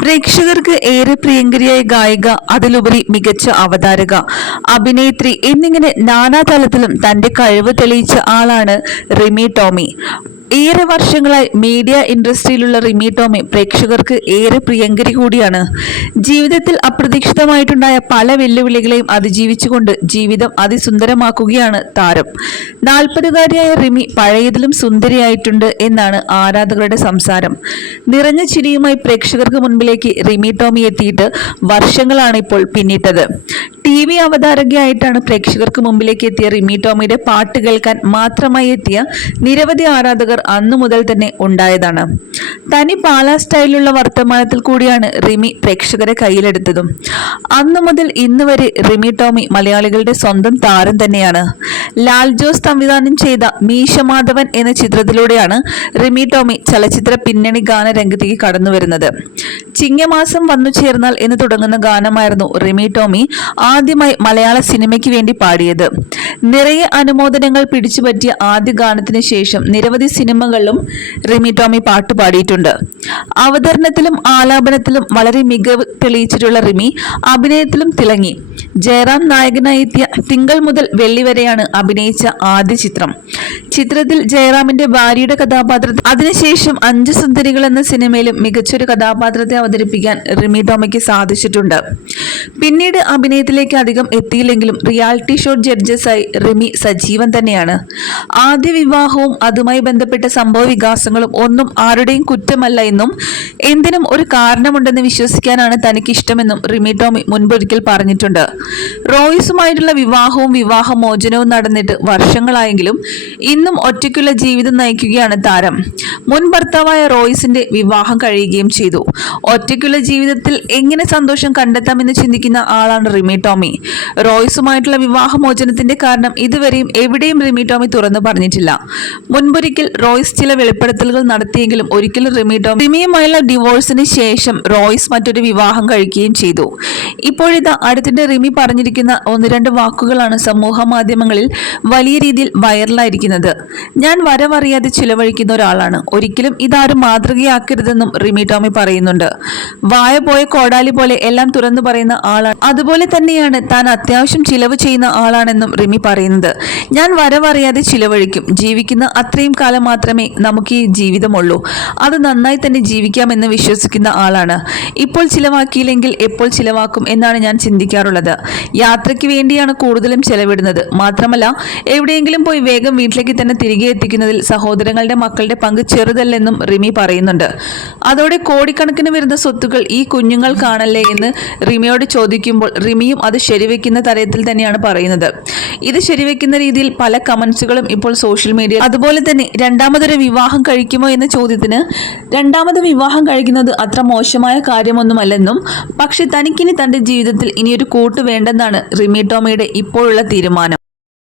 പ്രേക്ഷകർക്ക് ഏറെ പ്രിയങ്കരിയായ ഗായിക അതിലുപരി മികച്ച അവതാരക അഭിനേത്രി എന്നിങ്ങനെ നാനാതലത്തിലും തന്റെ കഴിവ് തെളിയിച്ച ആളാണ് റിമി ടോമി. ഏറെ വർഷങ്ങളായി മീഡിയ ഇൻഡസ്ട്രിയിലുള്ള റിമി ടോമി പ്രേക്ഷകർക്ക് ഏറെ പ്രിയങ്കരി കൂടിയാണ്. ജീവിതത്തിൽ അപ്രതീക്ഷിതമായിട്ടുണ്ടായ പല വെല്ലുവിളികളെയും അതിജീവിച്ചുകൊണ്ട് ജീവിതം അതിസുന്ദരമാക്കുകയാണ് താരം. നാൽപ്പതുകാരിയായ റിമി പഴയതിലും സുന്ദരിയായിട്ടുണ്ട് എന്നാണ് ആരാധകരുടെ സംസാരം. നിറഞ്ഞ ചിരിയുമായി പ്രേക്ഷകർക്ക് മുൻപിലേക്ക് റിമി ടോമി എത്തിയിട്ട് വർഷങ്ങളാണ് ഇപ്പോൾ പിന്നിട്ടത്. ടി വി അവതാരകയായിട്ടാണ് പ്രേക്ഷകർക്ക് മുമ്പിലേക്ക് എത്തിയ റിമി ടോമിയുടെ പാട്ട് കേൾക്കാൻ മാത്രമായി എത്തിയ നിരവധി ആരാധകർ അന്നു മുതൽ തന്നെ ഉണ്ടായതാണ്. തനി പാല സ്റ്റൈലിലുള്ള വർത്തമാനത്തിൽ കൂടിയാണ് റിമി പ്രേക്ഷകരെ കയ്യിലെടുത്തതും. അന്നു മുതൽ ഇന്ന് വരെ റിമി ടോമി മലയാളികളുടെ സ്വന്തം താരം തന്നെയാണ്. ലാൽ ജോസ് സംവിധാനം ചെയ്ത മീശ മാധവൻ എന്ന ചിത്രത്തിലൂടെയാണ് റിമി ടോമി ചലച്ചിത്ര പിന്നണി ഗാന രംഗത്തേക്ക് കടന്നു വരുന്നത് ചിങ്ങമാസം വന്നു ചേർന്നാൽ എന്ന് തുടങ്ങുന്ന ഗാനമായിരുന്നു റിമി ടോമി ആദ്യമായി മലയാള സിനിമയ്ക്ക് വേണ്ടി പാടിയത്. നിറയെ അനുമോദനങ്ങൾ പിടിച്ചുപറ്റിയ ആദ്യ ഗാനത്തിന് ശേഷം നിരവധി സിനിമകളിലും റിമി ടോമി പാട്ട് പാടിയിട്ടുണ്ട്. അവതരണത്തിലും ആലാപനത്തിലും വളരെ മികവ് തെളിയിച്ചിട്ടുള്ള റിമി അഭിനയത്തിലും തിളങ്ങി. ജയറാം നായകനായി തിങ്കൾ മുതൽ വെള്ളി വരെയാണ് അഭിനയിച്ച ആദ്യ ചിത്രം. ചിത്രത്തിൽ ജയറാമിന്റെ ഭാര്യയുടെ കഥാപാത്രത്തിൽ അതിനുശേഷം അഞ്ച് സുന്ദരികൾ എന്ന സിനിമയിലും മികച്ചൊരു കഥാപാത്രത്തെ അവതരിപ്പിക്കാൻ റിമി ടോമയ്ക്ക് സാധിച്ചിട്ടുണ്ട്. പിന്നീട് അഭിനയത്തിലേക്ക് അധികം എത്തിയില്ലെങ്കിലും റിയാലിറ്റി ഷോ ജഡ്ജസായി റിമി സജീവൻ തന്നെയാണ്. ആദ്യ വിവാഹവും അതുമായി ബന്ധപ്പെട്ട സംഭവ വികാസങ്ങളും ഒന്നും ആരുടെയും കുറ്റമല്ല എന്നും എന്തിനും ഒരു കാരണമുണ്ടെന്ന് വിശ്വസിക്കാനാണ് തനിക്ക് ഇഷ്ടമെന്നും റിമി ടോമി മുൻപൊരിക്കൽ പറഞ്ഞിട്ടുണ്ട്. റോയിസുമായിട്ടുള്ള വിവാഹവും വിവാഹമോചനവും നടന്നിട്ട് വർഷങ്ങളായെങ്കിലും ഇന്നും ഒറ്റയ്ക്കുള്ള ജീവിതം നയിക്കുകയാണ് താരം. മുൻ ഭർത്താവായ റോയിസിന്റെ വിവാഹം കഴിയുകയും ചെയ്തു. ഒറ്റയ്ക്കുള്ള ജീവിതത്തിൽ എങ്ങനെ സന്തോഷം കണ്ടെത്താമെന്ന് ചിന്തിക്കുന്ന ആളാണ് റിമി ടോമി. റോയിസുമായിട്ടുള്ള വിവാഹമോചനത്തിന്റെ കാരണം ഇതുവരെയും എവിടെയും റിമി ടോമി തുറന്നു പറഞ്ഞിട്ടില്ല. മുൻപൊരിക്കൽ റോയിസ് ചില വെളിപ്പെടുത്തലുകൾ നടത്തിയെങ്കിലും ഒരിക്കലും റിമി ടോമി റിമിയുമായുള്ള ഡിവോഴ്സിന് ശേഷം റോയിസ് മറ്റൊരു വിവാഹം കഴിക്കുകയും ചെയ്തു. ഇപ്പോഴിതാ അടുത്തിടെ റിമി പറഞ്ഞിരിക്കുന്ന ഒന്ന് രണ്ട് വാക്കുകളാണ് സമൂഹ മാധ്യമങ്ങളിൽ വലിയ രീതിയിൽ വൈറലായിരിക്കുന്നത്. ഞാൻ വരവറിയാതെ ചിലവഴിക്കുന്ന ഒരാളാണ്. ഒരിക്കലും ഇതാരും മാതൃകയാക്കരുതെന്നും റിമി ടോമി പറയുന്നുണ്ട്. വായ പോയ കോടാലി പോലെ എല്ലാം തുറന്നു പറയുന്ന ആളാണ്. അതുപോലെ തന്നെയാണ് താൻ അത്യാവശ്യം ചിലവ് ചെയ്യുന്ന ആളാണെന്നും റിമി പറയുന്നത്. ഞാൻ വരവറിയാതെ ചിലവഴിക്കും. ജീവിക്കുന്ന അത്രയും കാലം മാത്രമേ നമുക്ക് ഈ ജീവിതമുള്ളൂ. അത് നന്നായി തന്നെ ജീവിക്കാമെന്ന് വിശ്വസിക്കുന്ന ആളാണ്. ഇപ്പോൾ ചിലവാക്കിയില്ലെങ്കിൽ എപ്പോൾ ചിലവാക്കും എന്നാണ് ഞാൻ ചിന്തിക്കാറുള്ളത്. യാത്രയ്ക്ക് വേണ്ടിയാണ് കൂടുതലും ചെലവിടുന്നത്. മാത്രമല്ല എവിടെയെങ്കിലും പോയി വേഗം വീട്ടിലേക്ക് തന്നെ തിരികെ എത്തിക്കുന്നതിൽ സഹോദരങ്ങളുടെ മക്കളുടെ പങ്ക് ചെറുതല്ലെന്നും റിമി പറയുന്നുണ്ട്. അതോടെ കോടിക്കണക്കിന് വരുന്ന സ്വത്തുക്കൾ ഈ കുഞ്ഞുങ്ങൾക്കാണല്ലേ എന്ന് റിമിയോട് ചോദിക്കുമ്പോൾ റിമിയും അത് ശരിവെക്കുന്ന തരത്തിൽ തന്നെയാണ് പറയുന്നത്. ഇത് ശരിവെക്കുന്ന രീതിയിൽ പല കമന്റ്സുകളും ഇപ്പോൾ സോഷ്യൽ മീഡിയ അതുപോലെ തന്നെ രണ്ടാമതൊരു വിവാഹം കഴിക്കുമോ എന്ന ചോദ്യത്തിന് രണ്ടാമത് വിവാഹം കഴിക്കുന്നത് അത്ര മോശമായ കാര്യമൊന്നുമല്ലെന്നും പക്ഷെ തനിക്കിനി തന്റെ ജീവിതത്തിൽ ഇനിയൊരു കൂട്ട് വേണ്ടെന്നാണ് റിമി ടോമിയുടെ ഇപ്പോഴുള്ള തീരുമാനം.